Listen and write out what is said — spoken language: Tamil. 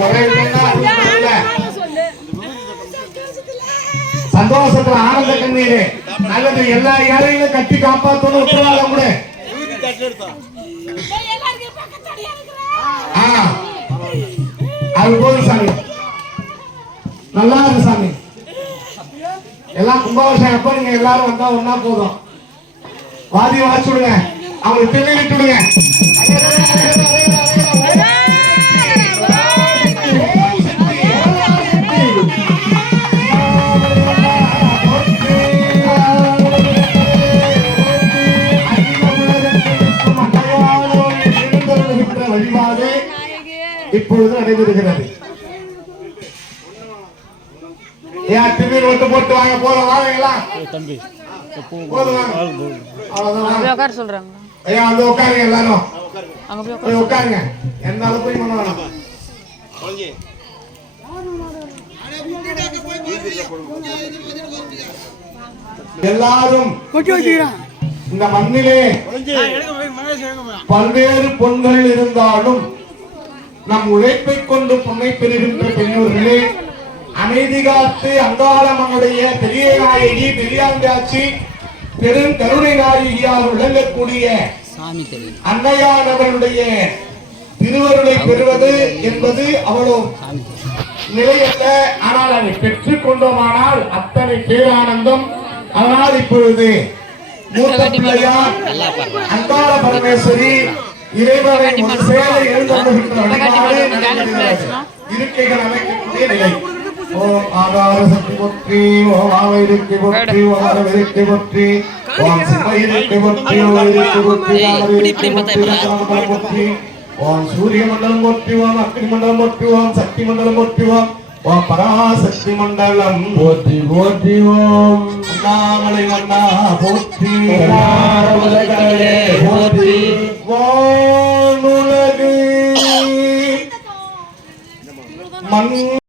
சந்தோஷத்துல ஆனந்த கண்ணீர் நல்லது. எல்லா ஏழைகளும் கட்டி காப்பாற்றணும் உத்தரவாதம் கூட. அது போதும் சாமி, நல்லா இருக்கு சாமி. எல்லாம் கும்பாபிஷேகம் அப்ப நீங்க எல்லாரும் வந்தா ஒன்னா போதும். வாதி வாச்சு விடுங்க, அவங்களுக்கு தெளிவிட்டு விடுங்க. வழிபாடு இப்பொழுது நடைபெறுகிறது. போட்டு வாங்க, போதும் வாங்கலாம். சொல்றாங்க ஐயா வந்து உட்காருங்க, எல்லாரும் உட்காருங்க. எந்த அளவுக்கு போய் பண்ண வேணாம். எல்லாரும் இந்த மண்ணிலே பல்வேறு பொன்கள் இருந்தாலும் நம் உழைப்பை கொண்டு பொன்னை பெறுகின்ற பெரியோர்களே, அமைதி காத்து அங்காளம்மனுடைய பெரிய நாயகி பெரியாண்டாட்சி பெரும் கருணை நாயகியால் விளங்கக்கூடிய அன்னையானவருடைய திருவருளை பெறுவது என்பது அவ்வளவு நிலையல்ல. ஆனால் அதை பெற்றுக் கொண்டோமானால் அத்தனை பேரானந்தம். அதனால் இப்பொழுது மூத்த பிள்ளையார் அங்காள பரமேஸ்வரி இறைவனை ஒரு சேலை எழுந்துகின்ற வழிபாடு நடைபெறுகிறது. இருக்கைகள் அமைக்கக்கூடிய நிலை. ஓம் ஆதார சக்தி போற்றி, ஓம் ஆவைருக்கு போற்றி, ஓம் அரவிற்கு போற்றி, ஓம் சிவைருக்கு போற்றி, ஓம் வைருக்கு போற்றி, ஆவைருக்கு போற்றி, ராமபலம் போற்றி, ஓம் சூரிய மண்டலம் போற்றி, ஓம் அக்னி மண்டலம் போற்றி, ஓம் சக்தி மண்டலம் போற்றி, ஓம் பராசக்தி மண்டலம் போற்றி போற்றி, ஓம் அண்ணாமலை மன்னா போற்றி, போற்றி, வானுலகு மண்